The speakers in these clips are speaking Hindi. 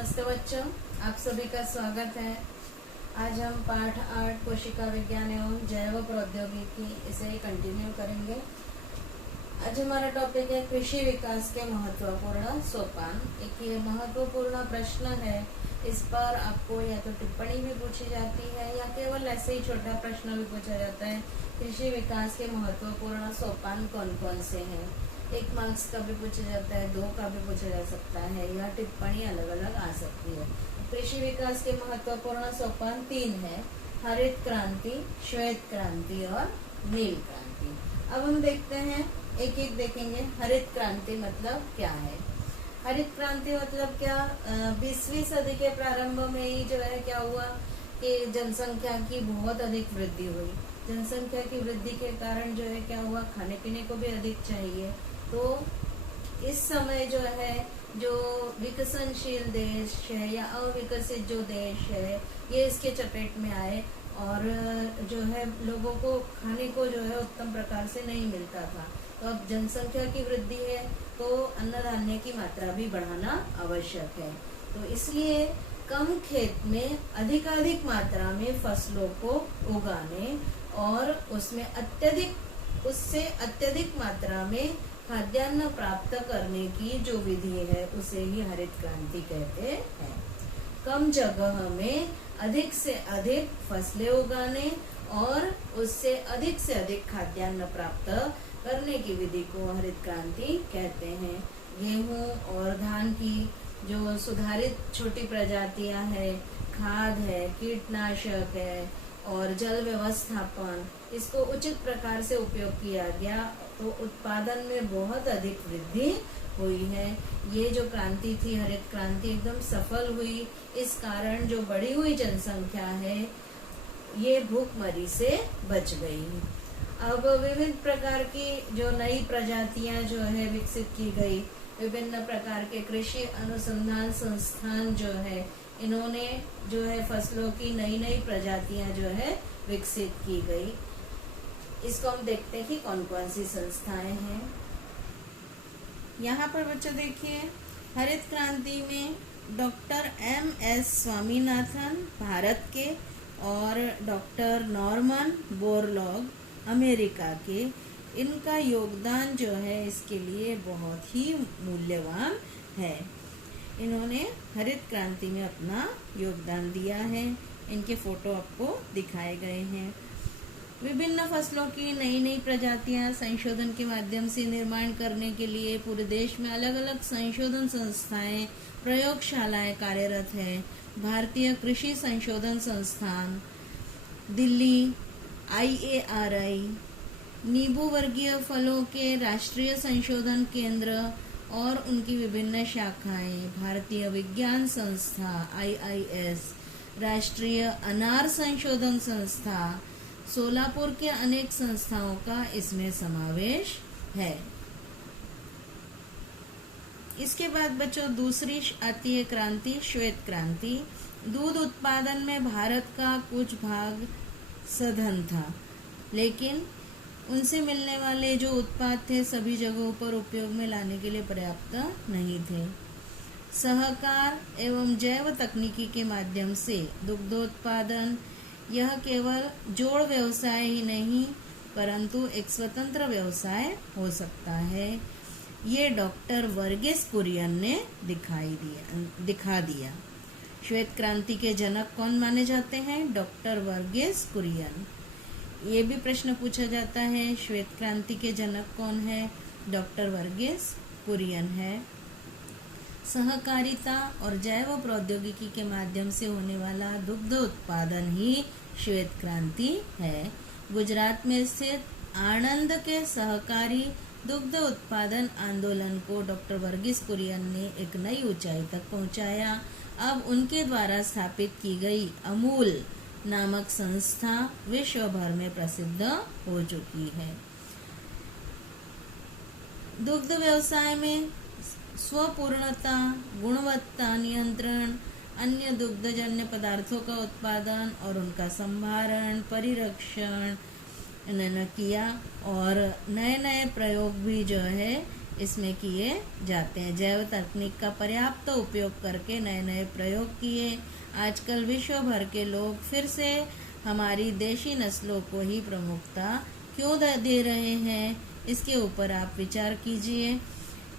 नमस्ते बच्चों, आप सभी का स्वागत है। आज हम पाठ 8 कोशिका विज्ञान एवं जैव प्रौद्योगिकी इसे कंटिन्यू करेंगे। आज हमारा टॉपिक है कृषि विकास के महत्वपूर्ण सोपान। एक ये महत्वपूर्ण प्रश्न है, इस पर आपको या तो टिप्पणी भी पूछी जाती है या केवल ऐसे ही छोटा प्रश्न भी पूछा जाता है। कृषि विकास के महत्वपूर्ण सोपान कौन कौन से हैं? 1 मार्क्स का भी पूछा जाता है, 2 का भी पूछा जा सकता है, या टिप्पणी अलग अलग आ सकती है। कृषि विकास के महत्वपूर्ण सोपान 3 है: हरित क्रांति, श्वेत क्रांति और नील क्रांति। अब हम देखते हैं, एक एक देखेंगे। हरित क्रांति मतलब क्या है? हरित क्रांति मतलब क्या, 20वीं सदी के प्रारंभ में ही जो है क्या हुआ कि जनसंख्या की बहुत अधिक वृद्धि हुई। जनसंख्या की वृद्धि के कारण जो है क्या हुआ, खाने पीने को भी अधिक चाहिए। तो इस समय जो है, जो विकसनशील देश है या अविकसित जो देश है, ये इसके चपेट में आए और जो है लोगों को खाने को जो है उत्तम प्रकार से नहीं मिलता था। तो अब जनसंख्या की वृद्धि है तो अन्न धान्य की मात्रा भी बढ़ाना आवश्यक है। तो इसलिए कम खेत में अधिकाधिक मात्रा में फसलों को उगाने और उससे अत्यधिक मात्रा में खाद्यान्न प्राप्त करने की जो विधि है उसे ही हरित क्रांति कहते हैं। कम जगह में अधिक से अधिक फसलें उगाने और उससे अधिक खाद्यान्न प्राप्त करने की विधि को हरित क्रांति कहते हैं। गेहूं और धान की जो सुधारित छोटी प्रजातियां है, खाद है, कीटनाशक है और जल व्यवस्थापन, इसको उचित प्रकार से उपयोग किया गया तो उत्पादन में बहुत अधिक वृद्धि हुई है। ये जो क्रांति थी, हरित क्रांति, एकदम सफल हुई। इस कारण जो बढ़ी हुई जनसंख्या है ये भूखमरी से बच गई। अब विभिन्न प्रकार की जो नई प्रजातियां जो है विकसित की गई। विभिन्न प्रकार के कृषि अनुसंधान संस्थान जो है, इन्होंने जो है फसलों की नई प्रजातियां जो है विकसित की गई। इसको हम देखते हैं कि कौन कौन सी संस्थाएं हैं। यहाँ पर बच्चों देखिए, हरित क्रांति में डॉक्टर M.S. स्वामीनाथन भारत के और डॉक्टर नॉर्मन बोरलॉग अमेरिका के, इनका योगदान जो है इसके लिए बहुत ही मूल्यवान है। इन्होंने हरित क्रांति में अपना योगदान दिया है। इनके फोटो आपको दिखाए गए हैं। विभिन्न फसलों की नई प्रजातियां संशोधन के माध्यम से निर्माण करने के लिए पूरे देश में अलग अलग संशोधन संस्थाएं, प्रयोगशालाएं कार्यरत है। भारतीय कृषि संशोधन संस्थान, दिल्ली IARI, नींबू वर्गीय फलों के राष्ट्रीय संशोधन केंद्र और उनकी विभिन्न शाखाएं, भारतीय विज्ञान संस्था IIS, राष्ट्रीय अनार संशोधन संस्था, सोलापुर के अनेक संस्थाओं का इसमें समावेश है। इसके बाद बच्चों दूसरी आती है क्रांति, श्वेत क्रांति। दूध उत्पादन में भारत का कुछ भाग सधन था, लेकिन उनसे मिलने वाले जो उत्पाद थे सभी जगहों पर उपयोग में लाने के लिए पर्याप्त नहीं थे। सहकार एवं जैव तकनीकी के माध्यम से दुग्धोत्पादन, यह केवल जोड़ व्यवसाय ही नहीं परंतु एक स्वतंत्र व्यवसाय हो सकता है। ये डॉक्टर वर्गीस कुरियन ने दिखा दिया। श्वेत क्रांति के जनक कौन माने जाते हैं? डॉक्टर वर्गीस कुरियन। ये भी प्रश्न पूछा जाता है, श्वेत क्रांति के जनक कौन है? डॉक्टर वर्गीस कुरियन है। सहकारिता और जैव प्रौद्योगिकी के माध्यम से होने वाला दुग्ध उत्पादन ही श्वेत क्रांति है। गुजरात में स्थित आणंद के सहकारी दुग्ध उत्पादन आंदोलन को डॉक्टर वर्गीस कुरियन ने एक नई ऊंचाई तक पहुंचाया। अब उनके द्वारा स्थापित की गई अमूल नामक संस्था विश्व भर में प्रसिद्ध हो चुकी है। दुग्ध व्यवसाय में स्वपूर्णता, गुणवत्ता नियंत्रण, अन्य दुग्धजन्य पदार्थों का उत्पादन और उनका संभारण, परिरक्षण इन्होंने किया और नए प्रयोग भी जो है इसमें किए जाते हैं। जैव तकनीक का पर्याप्त उपयोग करके नए नए प्रयोग किए। आजकल विश्व भर के लोग फिर से हमारी देशी नस्लों को ही प्रमुखता क्यों दे रहे हैं, इसके ऊपर आप विचार कीजिए।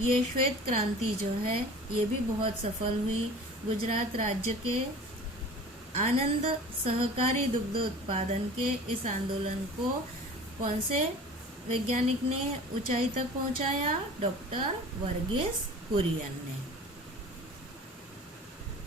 ये श्वेत क्रांति जो है ये भी बहुत सफल हुई। गुजरात राज्य के आनंद सहकारी दुग्ध उत्पादन के इस आंदोलन को कौन से वैज्ञानिक ने ऊंचाई तक पहुंचाया? डॉक्टर वर्गीस कुरियन ने।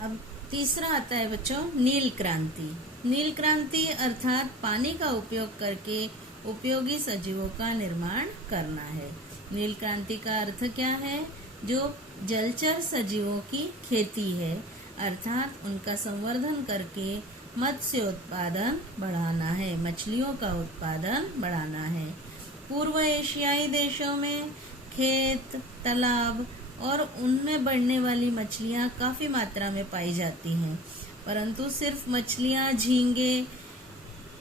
अब तीसरा आता है बच्चों नील क्रांति। नील क्रांति अर्थात पानी का उपयोग करके उपयोगी सजीवों का निर्माण करना है। नील क्रांति का अर्थ क्या है? जो जलचर सजीवों की खेती है, अर्थात उनका संवर्धन करके मत्स्य उत्पादन बढ़ाना है, मछलियों का उत्पादन बढ़ाना है। पूर्व एशियाई देशों में खेत, तालाब और उनमें बढ़ने वाली मछलियां काफी मात्रा में पाई जाती हैं, परंतु सिर्फ मछलियां, झींगे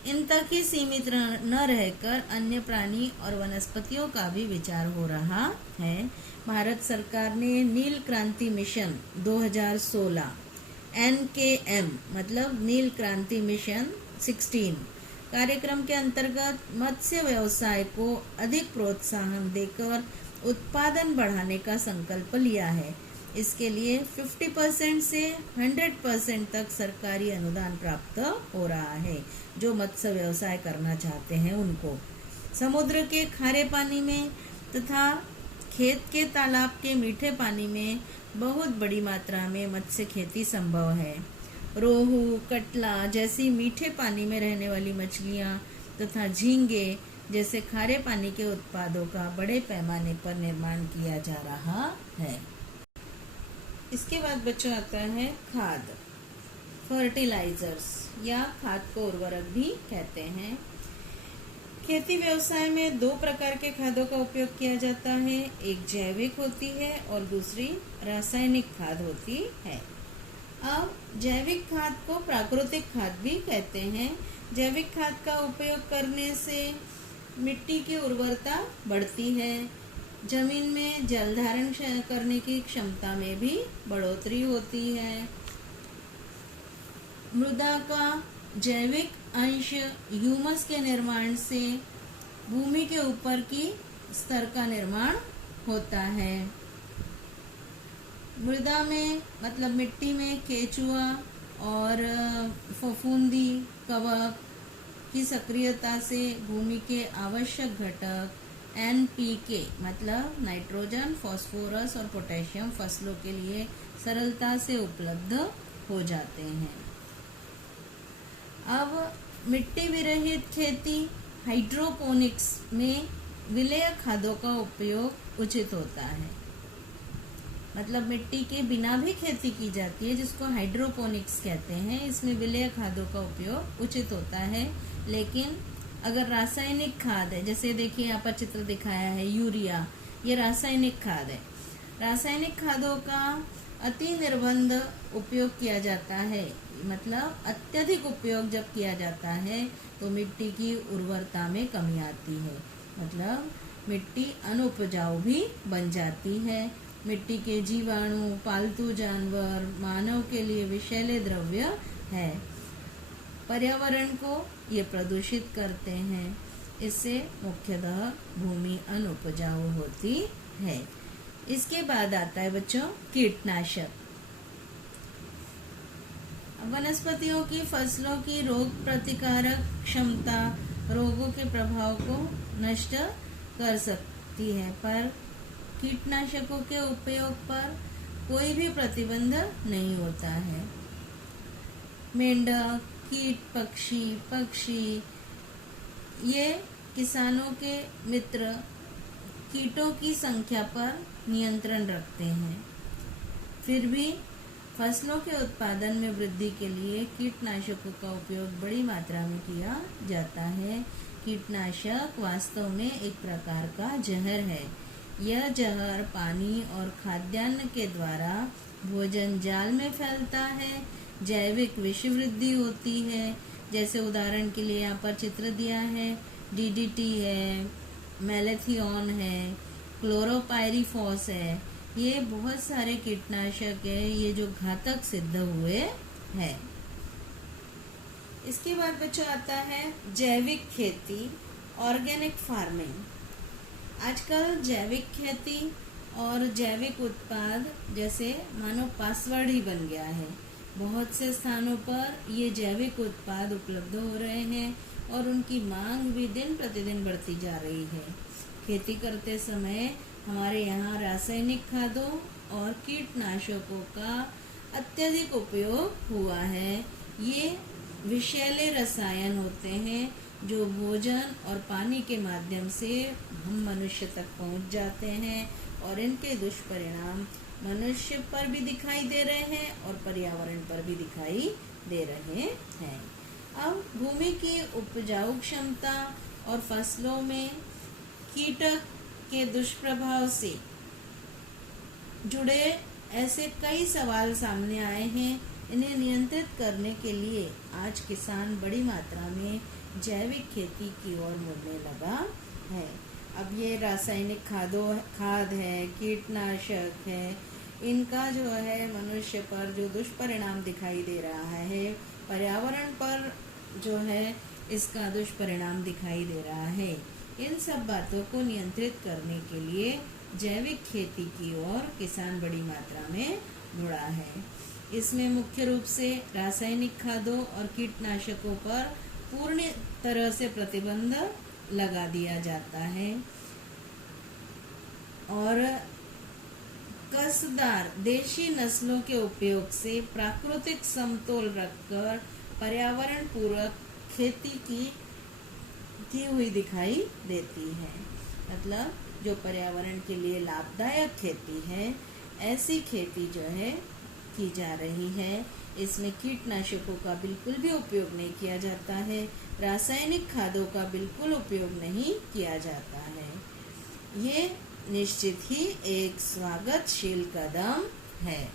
इन तक ही सीमित न रहकर अन्य प्राणी और वनस्पतियों का भी विचार हो रहा है। भारत सरकार ने नील क्रांति मिशन 2016 NKM मतलब नील क्रांति मिशन 16 कार्यक्रम के अंतर्गत मत्स्य व्यवसाय को अधिक प्रोत्साहन देकर उत्पादन बढ़ाने का संकल्प लिया है। इसके लिए 50% से 100% तक सरकारी अनुदान प्राप्त हो रहा है। जो मत्स्य व्यवसाय करना चाहते हैं उनको समुद्र के खारे पानी में तथा खेत के तालाब के मीठे पानी में बहुत बड़ी मात्रा में मत्स्य खेती संभव है। रोहू, कटला जैसी मीठे पानी में रहने वाली मछलियां तथा झींगे जैसे खारे पानी के उत्पादों का बड़े पैमाने पर निर्माण किया जा रहा है। इसके बाद बच्चों आता है खाद, फर्टिलाइजर्स या खाद को उर्वरक भी कहते हैं। खेती व्यवसाय में दो प्रकार के खादों का उपयोग किया जाता है, एक जैविक होती है और दूसरी रासायनिक खाद होती है। अब जैविक खाद को प्राकृतिक खाद भी कहते हैं। जैविक खाद का उपयोग करने से मिट्टी की उर्वरता बढ़ती है, जमीन में जल धारण करने की क्षमता में भी बढ़ोतरी होती है। मृदा का जैविक अंश ह्यूमस के निर्माण से भूमि के ऊपर की स्तर का निर्माण होता है। मृदा में मतलब मिट्टी में केचुआ और फफूंदी कवक की सक्रियता से भूमि के आवश्यक घटक NPK मतलब नाइट्रोजन, फास्फोरस और पोटेशियम फसलों के लिए सरलता से उपलब्ध हो जाते हैं। अब मिट्टी विरहित खेती हाइड्रोपोनिक्स में विलेय खादों का उपयोग उचित होता है। मतलब मिट्टी के बिना भी खेती की जाती है जिसको हाइड्रोपोनिक्स कहते हैं। इसमें विलेय खादों का उपयोग उचित होता है, लेकिन अगर रासायनिक खाद है, जैसे देखिए यहाँ पर चित्र दिखाया है यूरिया, ये रासायनिक खाद है। रासायनिक खादों का अति निर्बंध उपयोग किया जाता है, मतलब अत्यधिक उपयोग जब किया जाता है तो मिट्टी की उर्वरता में कमी आती है, मतलब मिट्टी अनुपजाऊ भी बन जाती है। मिट्टी के जीवाणु, पालतू जानवर मानव के लिए विषैले द्रव्य है, पर्यावरण को ये प्रदूषित करते हैं। इससे मुख्यतः भूमि अनुपजाऊ होती है। इसके बाद आता है बच्चों कीटनाशक। वनस्पतियों की फसलों की रोग प्रतिकारक क्षमता रोगों के प्रभाव को नष्ट कर सकती है, पर कीटनाशकों के उपयोग पर कोई भी प्रतिबंध नहीं होता है। मेंढक, कीट, पक्षी ये किसानों के मित्र कीटों की संख्या पर नियंत्रण रखते हैं। फिर भी फसलों के उत्पादन में वृद्धि के लिए कीटनाशकों का उपयोग बड़ी मात्रा में किया जाता है। कीटनाशक वास्तव में एक प्रकार का जहर है। यह जहर पानी और खाद्यान्न के द्वारा भोजन जाल में फैलता है। जैविक विषवृद्धि होती है, जैसे उदाहरण के लिए यहाँ पर चित्र दिया है, DDT है, मैलेथियन है, क्लोरोपाइरीफॉस है, ये बहुत सारे कीटनाशक है, ये जो घातक सिद्ध हुए हैं। इसके बाद बच्चों आता है जैविक खेती, ऑर्गेनिक फार्मिंग। आजकल जैविक खेती और जैविक उत्पाद जैसे मानो पासवर्ड ही बन गया है। बहुत से स्थानों पर ये जैविक उत्पाद उपलब्ध हो रहे हैं और उनकी मांग भी दिन प्रतिदिन बढ़ती जा रही है। खेती करते समय हमारे यहाँ रासायनिक खादों और कीटनाशकों का अत्यधिक उपयोग हुआ है। ये विषैले रसायन होते हैं जो भोजन और पानी के माध्यम से हम मनुष्य तक पहुंच जाते हैं और इनके दुष्परिणाम मनुष्य पर भी दिखाई दे रहे हैं और पर्यावरण पर भी दिखाई दे रहे हैं। अब भूमि की उपजाऊ क्षमता और फसलों में कीटक के दुष्प्रभाव से जुड़े ऐसे कई सवाल सामने आए हैं। इन्हें नियंत्रित करने के लिए आज किसान बड़ी मात्रा में जैविक खेती की ओर मुड़ने लगा है। अब ये रासायनिक खाद है, कीटनाशक है, इनका जो है मनुष्य पर जो दुष्परिणाम दिखाई दे रहा है, पर्यावरण पर जो है इसका दुष्परिणाम दिखाई दे रहा है। इन सब बातों को नियंत्रित करने के लिए जैविक खेती की ओर किसान बड़ी मात्रा में मुड़ा है। इसमें मुख्य रूप से रासायनिक खादों और कीटनाशकों पर पूर्ण तरह से प्रतिबंध लगा दिया जाता है और कसदार देशी नस्लों के उपयोग से प्राकृतिक समतोल रखकर पर्यावरण पूरक खेती की हुई दिखाई देती है। मतलब जो पर्यावरण के लिए लाभदायक खेती है, ऐसी खेती जो है की जा रही है। इसमें कीटनाशकों का बिल्कुल भी उपयोग नहीं किया जाता है, रासायनिक खादों का बिल्कुल उपयोग नहीं किया जाता है। ये निश्चित ही एक स्वागतशील कदम है।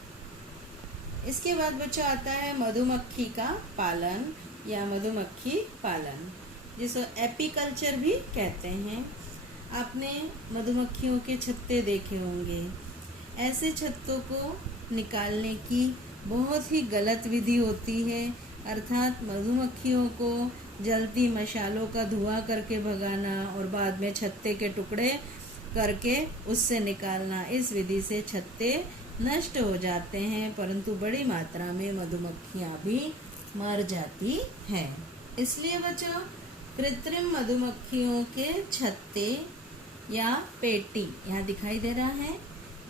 इसके बाद बच्चों आता है मधुमक्खी का पालन या मधुमक्खी पालन, जिसे एपीकल्चर भी कहते हैं। आपने मधुमक्खियों के छत्ते देखे होंगे। ऐसे छत्तों को निकालने की बहुत ही गलत विधि होती है, अर्थात मधुमक्खियों को जलती मशालों का धुआं करके भगाना और बाद में छत्ते के टुकड़े करके उससे निकालना। इस विधि से छत्ते नष्ट हो जाते हैं, परंतु बड़ी मात्रा में मधुमक्खियां भी मर जाती हैं। इसलिए बच्चों, कृत्रिम मधुमक्खियों के छत्ते या पेटी यहाँ दिखाई दे रहा है।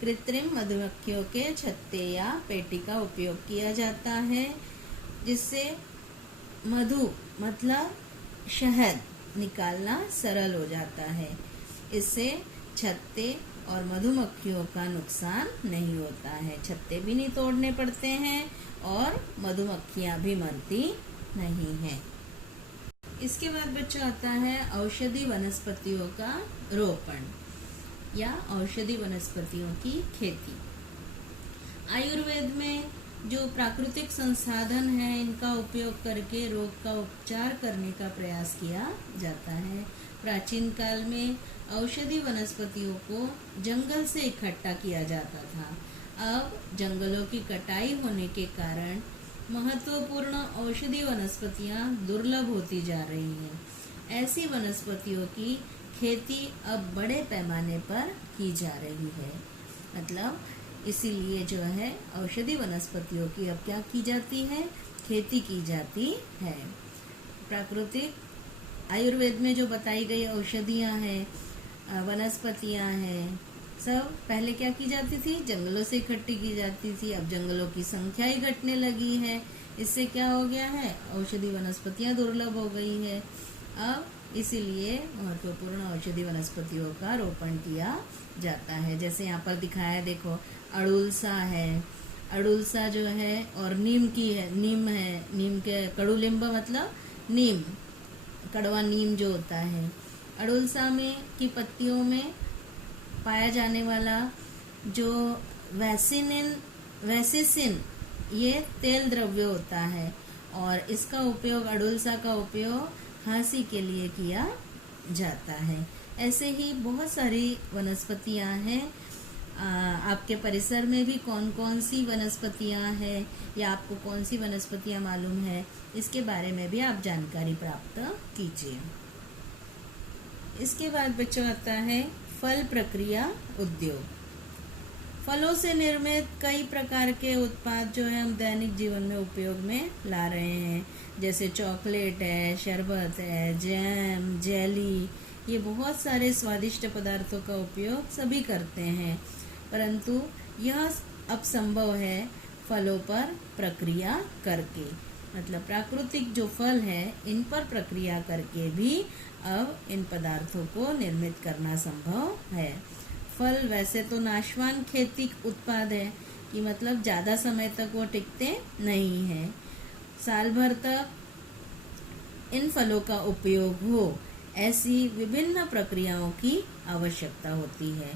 कृत्रिम मधुमक्खियों के छत्ते या पेटी का उपयोग किया जाता है, जिससे मधु मतलब शहद निकालना सरल हो जाता है। इससे छत्ते और मधुमक्खियों का नुकसान नहीं होता है। छत्ते भी नहीं तोड़ने पड़ते हैं और मधुमक्खियां भी मरती नहीं हैं। इसके बाद बच्चा आता है औषधि वनस्पतियों का रोपण या औषधि वनस्पतियों की खेती। आयुर्वेद में जो प्राकृतिक संसाधन है, इनका उपयोग करके रोग का उपचार करने का प्रयास किया जाता है। प्राचीन काल में औषधि वनस्पतियों को जंगल से इकट्ठा किया जाता था। अब जंगलों की कटाई होने के कारण महत्वपूर्ण औषधि वनस्पतियां दुर्लभ होती जा रही हैं। ऐसी वनस्पतियों की खेती अब बड़े पैमाने पर की जा रही है। मतलब इसीलिए जो है औषधि वनस्पतियों की अब क्या की जाती है, खेती की जाती है। प्राकृतिक आयुर्वेद में जो बताई गई औषधियां हैं, वनस्पतियां हैं, सब पहले क्या की जाती थी, जंगलों से इकट्ठी की जाती थी। अब जंगलों की संख्या ही घटने लगी है। इससे क्या हो गया है, औषधि वनस्पतियां दुर्लभ हो गई है। अब इसीलिए महत्वपूर्ण औषधि वनस्पतियों का रोपण किया जाता है। जैसे यहाँ पर दिखाया है, देखो अड़ुलसा है, अड़ुलसा जो है, और नीम की है, नीम है, नीम के कड़ुलिंब मतलब नीम, कड़वा नीम जो होता है। अड़ुलसा में की पत्तियों में पाया जाने वाला जो वैसिसिन ये तेल द्रव्य होता है और इसका उपयोग, अड़ुलसा का उपयोग खांसी के लिए किया जाता है। ऐसे ही बहुत सारी वनस्पतियां हैं। आपके परिसर में भी कौन कौन सी वनस्पतियां हैं या आपको कौन सी वनस्पतियां मालूम है, इसके बारे में भी आप जानकारी प्राप्त कीजिए। इसके बाद बच्चों आता है फल प्रक्रिया उद्योग। फलों से निर्मित कई प्रकार के उत्पाद जो है हम दैनिक जीवन में उपयोग में ला रहे हैं, जैसे चॉकलेट है, शरबत है, जैम, जेली, ये बहुत सारे स्वादिष्ट पदार्थों का उपयोग सभी करते हैं, परंतु यह अब संभव है फलों पर प्रक्रिया करके, मतलब प्राकृतिक जो फल है इन पर प्रक्रिया करके भी अब इन पदार्थों को निर्मित करना संभव है। फल वैसे तो नाशवान खेती उत्पाद है कि मतलब ज़्यादा समय तक वो टिकते नहीं हैं, साल भर तक इन फलों का उपयोग हो, ऐसी विभिन्न प्रक्रियाओं की आवश्यकता होती है।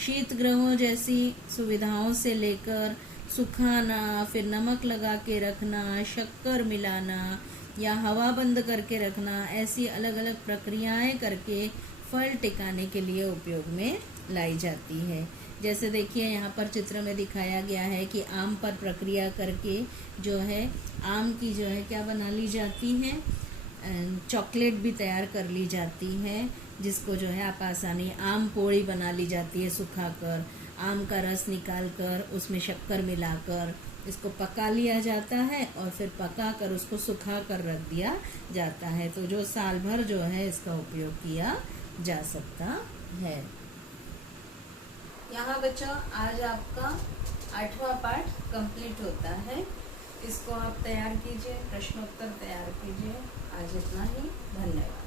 शीत गृहों जैसी सुविधाओं से लेकर सुखाना, फिर नमक लगा के रखना, शक्कर मिलाना या हवा बंद करके रखना, ऐसी अलग अलग प्रक्रियाएं करके फल टिकाने के लिए उपयोग में लाई जाती है। जैसे देखिए यहाँ पर चित्र में दिखाया गया है कि आम पर प्रक्रिया करके जो है आम की जो है क्या बना ली जाती है, चॉकलेट भी तैयार कर ली जाती है, जिसको जो है आप आसानी, आम पोड़ी बना ली जाती है सुखाकर, आम का रस निकालकर उसमें शक्कर मिलाकर इसको पका लिया जाता है और फिर पकाकर उसको सुखाकर रख दिया जाता है, तो जो साल भर जो है इसका उपयोग किया जा सकता है। यहाँ बच्चों आज आपका 8वां पाठ कंप्लीट होता है। इसको आप तैयार कीजिए, प्रश्नोत्तर तैयार कीजिए। आज इतना ही, धन्यवाद।